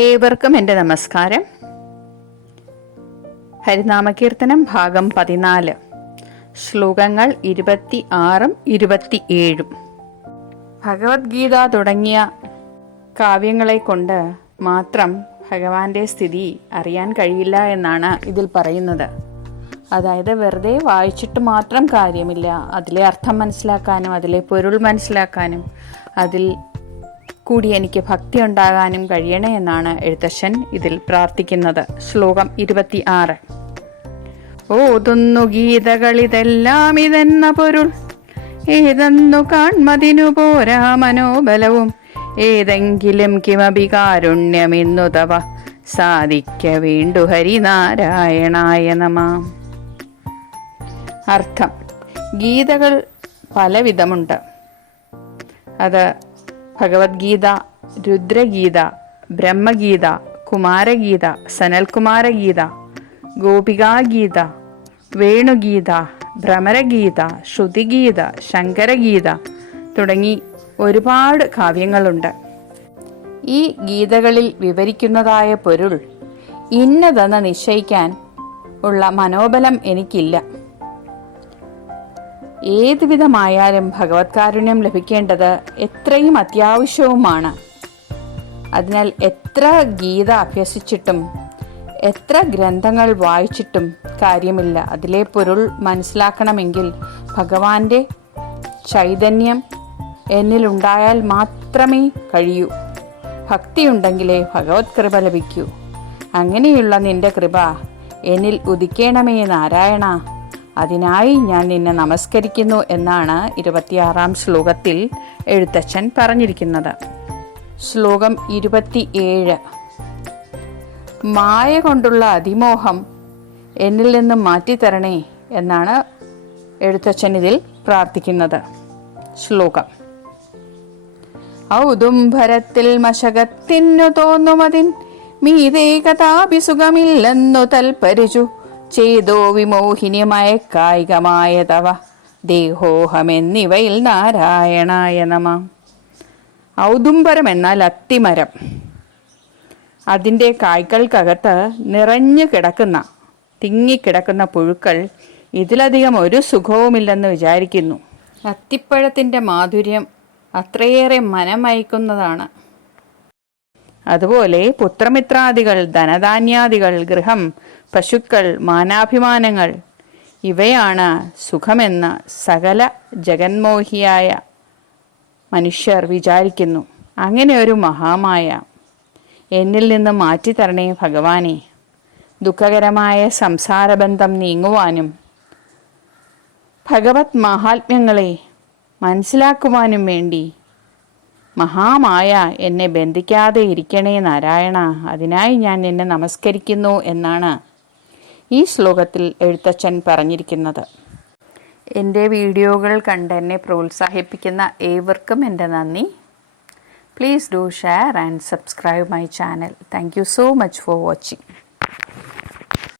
ഏവർക്കും എൻ്റെ നമസ്കാരം. ഹരിനാമകീർത്തനം ഭാഗം 14, ശ്ലോകങ്ങൾ 26ഉം 27. ഭഗവത്ഗീത തുടങ്ങിയ കാവ്യങ്ങളെ കൊണ്ട് മാത്രം ഭഗവാന്റെ സ്ഥിതി അറിയാൻ കഴിയില്ല എന്നാണ് ഇതിൽ പറയുന്നത്. അതായത് വെറുതെ വായിച്ചിട്ട് മാത്രം കാര്യമില്ല, അതിലെ അർത്ഥം മനസ്സിലാക്കാനും അതിലെ പൊരുൾ മനസ്സിലാക്കാനും അതിൽ കൂടി എനിക്ക് ഭക്തി ഉണ്ടാകാനും കഴിയണേ എന്നാണ് എഴുത്തച്ഛൻ ഇതിൽ പ്രാർത്ഥിക്കുന്നത്. ശ്ലോകം 26. ഓതുന്നു ഗീതകളിതെല്ലാം ഇതെന്ന പൊരുൾ ഏതെന്നു കാൺമതിനു പോരാ മനോബലവും ഏതെങ്കിലും കിമപി കാരുണ്യമെന്നു തവ സാധിക്ക വേണ്ടു ഹരിനാരായണായ നമഃ. അർത്ഥം: ഗീതകൾ പലവിധമുണ്ട്. അത് ഭഗവത്ഗീത, രുദ്രഗീത, ബ്രഹ്മഗീത, കുമാരഗീത, സനൽകുമാരഗീത, ഗോപികാഗീത, വേണുഗീത, ഭ്രമരഗീത, ശ്രുതിഗീത, ശങ്കരഗീത തുടങ്ങി ഒരുപാട് കാവ്യങ്ങളുണ്ട്. ഈ ഗീതകളിൽ വിവരിക്കുന്നതായ പൊരുൾ ഇന്നതെന്ന് നിശ്ചയിക്കാൻ ഉള്ള മനോബലം എനിക്കില്ല. ഏതുവിധമായാലും ഭഗവത് കാരുണ്യം ലഭിക്കേണ്ടത് എത്രയും അത്യാവശ്യവുമാണ്. അതിനാൽ എത്ര ഗീത അഭ്യസിച്ചിട്ടും എത്ര ഗ്രന്ഥങ്ങൾ വായിച്ചിട്ടും കാര്യമില്ല. അതിലെ പൊരുൾ മനസ്സിലാക്കണമെങ്കിൽ ഭഗവാന്റെ ചൈതന്യം എന്നിലുണ്ടായാൽ മാത്രമേ കഴിയൂ. ഭക്തിയുണ്ടെങ്കിലേ ഭഗവത് കൃപ ലഭിക്കൂ. അങ്ങനെയുള്ള നിന്റെ കൃപ എന്നിൽ ഉദിക്കണമേ നാരായണ, അതിനായി ഞാൻ നിന്നെ നമസ്കരിക്കുന്നു എന്നാണ് 26-ാം ശ്ലോകത്തിൽ എഴുത്തച്ഛൻ പറഞ്ഞിരിക്കുന്നത്. ശ്ലോകം 27. മായ കൊണ്ടുള്ള അതിമോഹം എന്നിൽ നിന്നും മാറ്റിത്തരണേ എന്നാണ് എഴുത്തച്ഛൻ ഇതിൽ പ്രാർത്ഥിക്കുന്നത്. ശ്ലോകം: ഔദുംബരത്തിൽ മശകത്തിനു തോന്നുമതിൻ മീതേ കഥാഭിസുഖമില്ലെന്നു തൽപരിച്ചു ചേതോ വിമോഹിനിമയ കായികമായ തവ ദേഹോഹമെന്നിവയിൽ നാരായണായ നമഃ. ഔദുംബരം എന്നാൽ അത്തിമരം. അതിൻ്റെ കായ്കൾക്കകത്ത് നിറഞ്ഞു കിടക്കുന്ന തിങ്ങിക്കിടക്കുന്ന പുഴുക്കൾ ഇതിലധികം ഒരു സുഖവുമില്ലെന്ന് വിചാരിക്കുന്നു. അത്തിപ്പഴത്തിൻ്റെ മാധുര്യം അത്രയേറെ മനമയക്കുന്നതാണ്. അതുപോലെ പുത്രമിത്രാദികൾ, ധനധാന്യാദികൾ, ഗൃഹം, പശുക്കൾ, മാനാഭിമാനങ്ങൾ ഇവയാണ് സുഖമെന്ന് സകല ജഗന്മോഹിയായ മനുഷ്യർ വിചാരിക്കുന്നു. അങ്ങനെ ഒരു മഹാമായ എന്നിൽ നിന്ന് മാറ്റിത്തരണേ ഭഗവാനെ. ദുഃഖകരമായ സംസാരബന്ധം നീങ്ങുവാനും ഭഗവത് മഹാത്മ്യങ്ങളെ മനസ്സിലാക്കുവാനും വേണ്ടി മഹാമായ എന്നെ ബന്ധിക്കാതെ ഇരിക്കണേ നാരായണ, അതിനായി ഞാൻ നിന്നെ നമസ്കരിക്കുന്നു എന്നാണ് ഈ ശ്ലോകത്തിൽ എഴുത്തച്ഛൻ പറഞ്ഞിരിക്കുന്നത്. എൻ്റെ വീഡിയോകൾ കണ്ട് എന്നെ പ്രോത്സാഹിപ്പിക്കുന്ന ഏവർക്കും എൻ്റെ നന്ദി. Please do share and subscribe my channel. Thank you so much for watching.